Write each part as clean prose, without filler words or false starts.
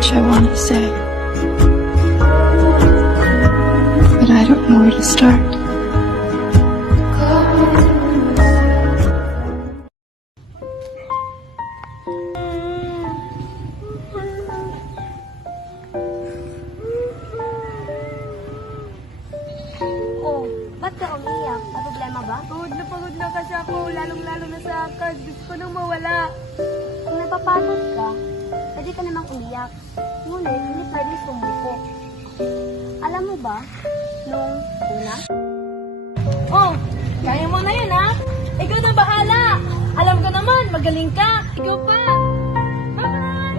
much I want to say, but I don't know where to start. Oh, ba't ka umiyak? May problema ba? Pagod na kasi ako, lalong-lalo na sa akin. Gusto ko nang mawala. Kung napapagod ka, pwede ka namang umiyak. Ngunit, hindi pwede sumuko. Alam mo ba, nung una? Oh, kaya mo na yun, ha? Ikaw na bahala. Alam ko naman, magaling ka. Ikaw pa. Bye-bye.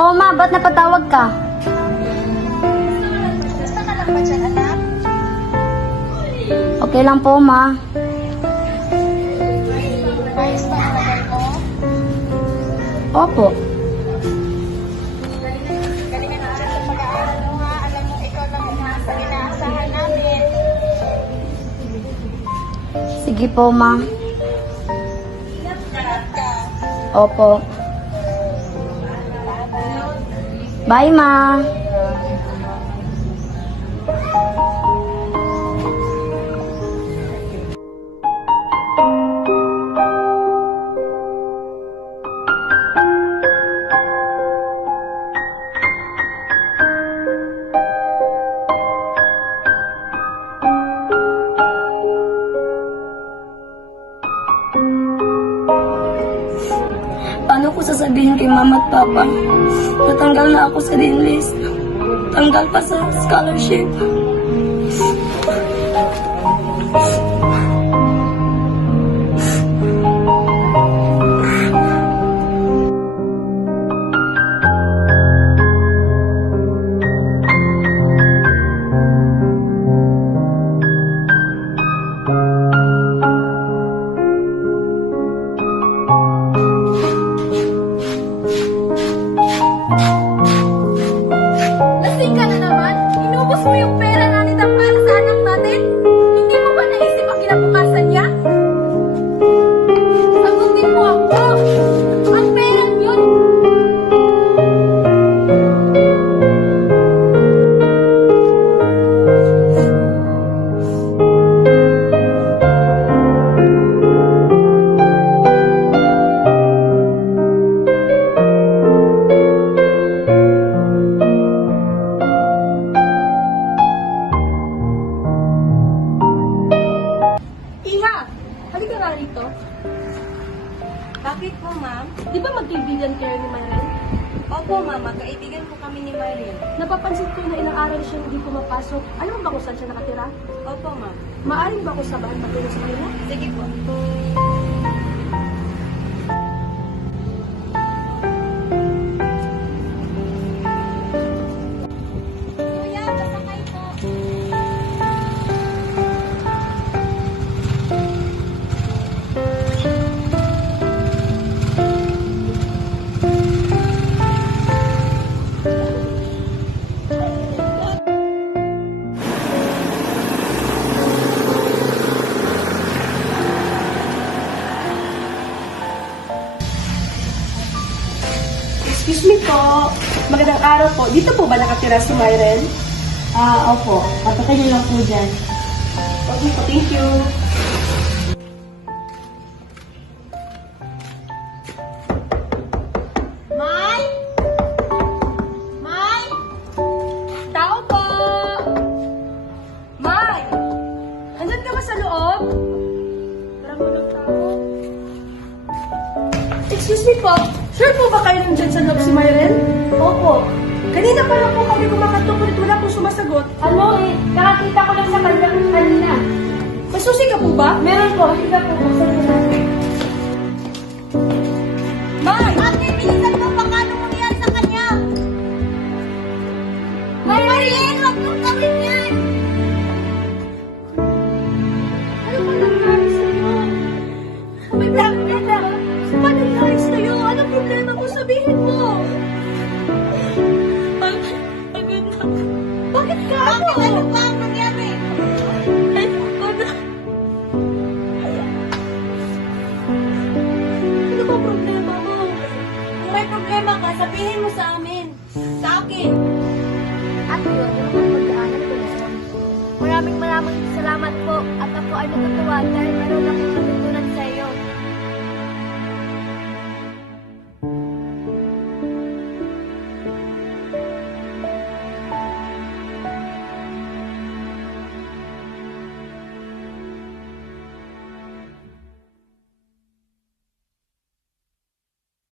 Oh, ma, ba't napatawag ka? Basta ka lang ba dyan, anak? Okay lang po, ma. Ayos ba ang level mo? Opo. Galingan mo dyan sa pag-aaral mo, ha? Alam mo, ikaw lang ang inaasahan namin. Sige po, ma. Ingat ka. Opo. Bye, ma. Paano ko sasabihin kay mama at papa? Natanggal na ako sa dean list. Tanggal pa sa scholarship. Lasing ka na naman? Inubos mo yung pera natin para sa anak natin? Hindi mo ba naisip ang kinabukasan niya? Sagutin mo ako! Ang pera yun! Iha! Halika nga rito. Bakit po, ma'am? Di ba magkaibigan kayo ni Myren? Opo, ma'am. Magkaibigan po kami ni Marilyn. Napapansin ko na ilang araw siya hindi pumapasok. Alam mo ba kung saan siya nakatira? Opo, ma'am. Maaring ba ako sabahan matulog sa kanila? Sige po. Kuya, pasakay po. Excuse me po. Magandang araw po. Dito po ba nakatira si Myren? Opo. Patuloy niyo lang po dyan. Okay po, thank you. May? May? Tao po! May! Andyan ka ba sa loob? Parang walang tao. Excuse me po. Sure po ba kayo nandyan sa loob si Myren? Opo. Kanina pa lang po kami kumakatok ulit wala pong sumasagot. Ano eh, nakakita ko lang sa kanya kanina. May susi ka po ba? Meron po, sige po, buksan ko na. May! Ate, bilisan mo baka anong mangyari sa kanya! Marian, huwag mong gawin yan! Ano ba nangyari sa'yo? May problema ka. Paano nangyari sa'yo? Anong problema mo? Sabihin mo. Pagod na. Bakit maraming salamat po at ako ay natutuwa dahil meron akong